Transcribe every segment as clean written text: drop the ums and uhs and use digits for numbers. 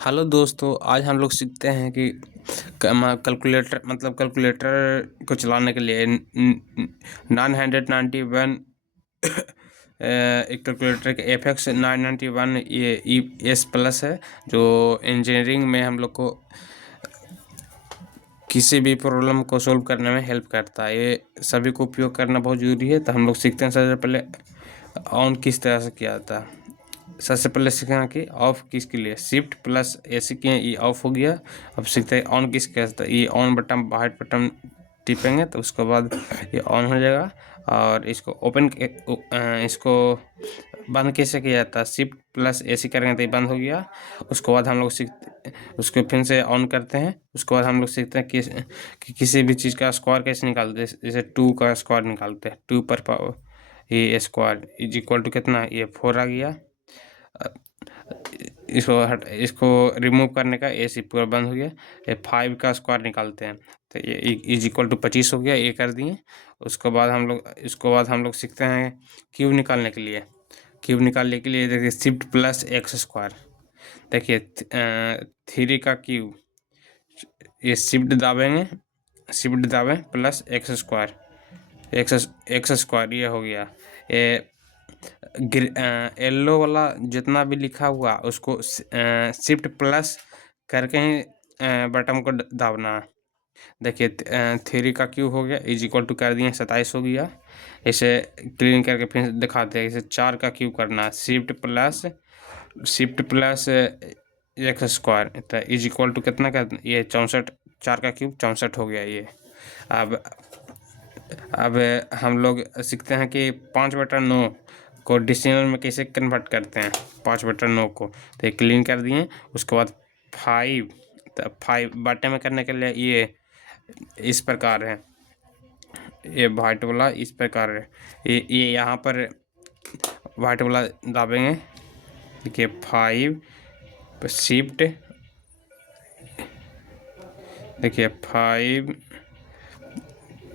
Hello दोस्तों, आज हम लोग सीखते हैं कि कैलकुलेटर को चलाने के लिए 991 एक कैलकुलेटर के FX 991 ये ES प्लस है, जो इंजीनियरिंग में हम लोग को किसी भी प्रॉब्लम को सोल्व करने में हेल्प करता है। ये सभी को उपयोग करना बहुत ज़रूरी है। तो हम लोग सीखते हैं सबसे पहले ऑन किस तरह से किया जाता है। सबसे पहले सीखना कि ऑफ किसके लिए, शिफ्ट प्लस AC किए, ये ऑफ हो गया। अब सीखते हैं ऑन किस कैसे, ये ऑन बटन वाइट बटन टिपेंगे तो उसके बाद ये ऑन हो जाएगा। और इसको इसको बंद कैसे किया जाता है, शिफ्ट प्लस AC करेंगे तो ये बंद हो गया। उसके बाद हम लोग उसको फिर से ऑन करते हैं। उसके बाद हम लोग सीखते हैं कि किसी भी चीज़ का स्क्वायर कैसे निकालते हैं। जैसे 2 का स्क्वायर निकालते हैं, 2 पर पावर ये स्क्वायर इज इक्वल टू कितना, ये 4 आ गया। इसको रिमूव करने का AC पूरा बंद हो गया। ये 5 का स्क्वायर निकालते हैं तो ये इज इक्वल टू 25 हो गया, ये कर दिए। उसके बाद हम लोग सीखते हैं क्यूब निकालने के लिए। क्यूब निकालने के लिए देखिए शिफ्ट प्लस एक्स स्क्वायर। देखिए 3 का क्यूब, ये शिफ्ट दाबें plus X square, X square ये हो गया। ये येलो वाला जितना भी लिखा हुआ उसको शिफ्ट प्लस करके ही बटन को दाबना है। देखिए 3 का क्यूब हो गया, इज इक्वल टू कर दिए 27 हो गया। इसे क्लीन करके फिर दिखाते हैं। इसे 4 का क्यूब करना है, शिफ्ट प्लस एक्स स्क्वायर तो इज इक्वल टू कितना कर, ये 64, 4 का क्यूब 64 हो गया ये। अब हम लोग सीखते हैं कि 5/9 को डेसिमल में कैसे कन्वर्ट करते हैं। 5/9 को तो ये क्लीन कर दिए। उसके बाद 5, तो 5 बटे में करने के लिए ये इस प्रकार है, ये वाइट वाला इस प्रकार है। ये यहाँ पर वाइट वाला दाबेंगे। देखिए 5 शिफ्ट, देखिए 5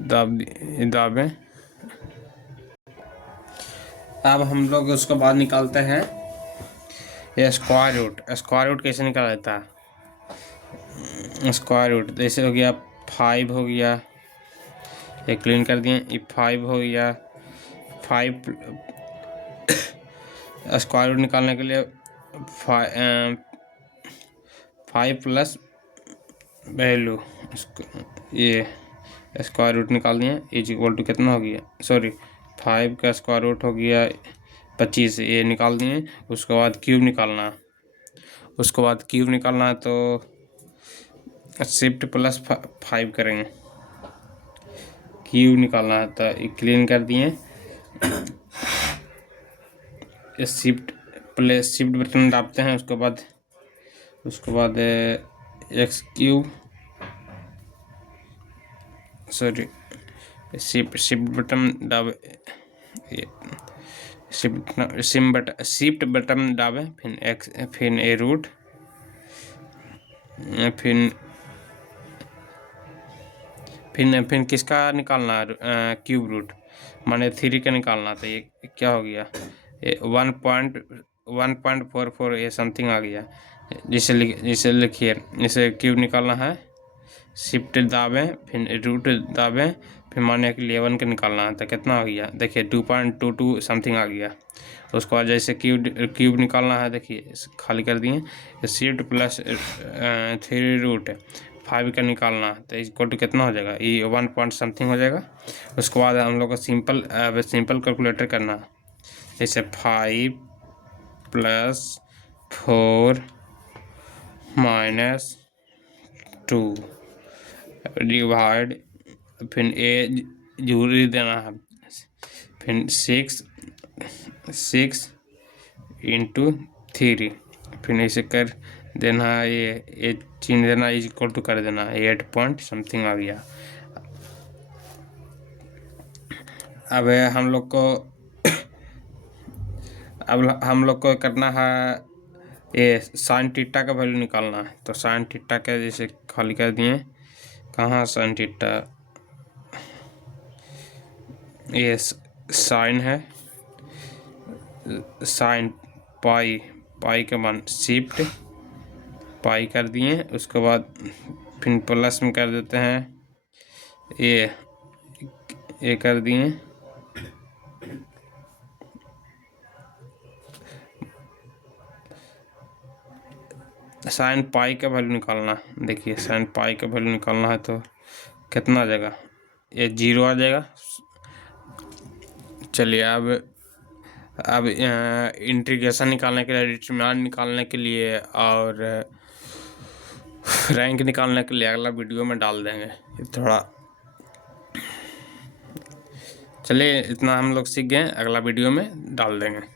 दाबें। अब हम लोग उसके बाद निकालते हैं ये स्क्वायर रूट कैसे निकाला जाता है। स्क्वायर रूट जैसे हो गया 5 हो गया, ये क्लीन कर दिए। ये 5 हो गया, 5 स्क्वायर रूट निकालने के लिए 5 प्लस वैल्यू, ये स्क्वायर रूट निकाल दिए। इज इक्वल टू कितना हो गया, सॉरी 5 का स्क्वायर रूट हो गया 25, ये निकाल दिए। उसके बाद क्यूब निकालना है तो शिफ्ट प्लस 5 करेंगे, क्यूब निकालना है तो क्लीन कर दिए। शिफ्ट बटन दाबते हैं। उसके बाद x cube, sorry shift button दाबे, शिफ्ट बटन दाबे, फिर ए रूट, फिर किसका निकालना है, क्यूब रूट माने 3 का निकालना। तो ये क्या हो गया, ये 1.44 ये समथिंग आ गया। जिसे लिखिए, इसे क्यूब निकालना है, शिफ्ट दाबें फिर रूट दाबें, फिर माने के लिए 1 का निकालना है तो कितना हो गया, देखिए 2.22 समथिंग आ गया। उसके बाद जैसे क्यूब निकालना है, देखिए खाली कर दिए। शिफ्ट प्लस 3 रूट 5 का निकालना है तो इक्वल टू कितना हो जाएगा, ये 1 पॉइंट समथिंग हो जाएगा। उसके बाद हम लोग को सिंपल कैलकुलेटर करना है। जैसे 5 + 4 - 2 डिवाइड, फिर ए जरूरी देना है, फिर 6 × 3, फिर ऐसे कर देना है। ये चिन्ह देना, इज इक्वल टू कर देना, 8 पॉइंट समथिंग आ गया। अब हम लोग को करना है ये साइन थीटा का वैल्यू निकालना है। तो साइन थीटा का जैसे खाली कर दिए, कहाँ साइन थीटा, ये साइन है, साइन पाई के मान शिफ्ट पाई कर दिए। उसके बाद फिर प्लस में कर देते हैं, ये कर दिए। साइन पाई का वैल्यू निकालना, देखिए साइन पाई का वैल्यू निकालना है तो कितना आ जाएगा, ये 0 आ जाएगा। चलिए अब इंटीग्रेशन निकालने के लिए, डिटरमिनेंट निकालने के लिए और रैंक निकालने के लिए अगला वीडियो में डाल देंगे। थोड़ा चलिए इतना हम लोग सीख गए, अगला वीडियो में डाल देंगे।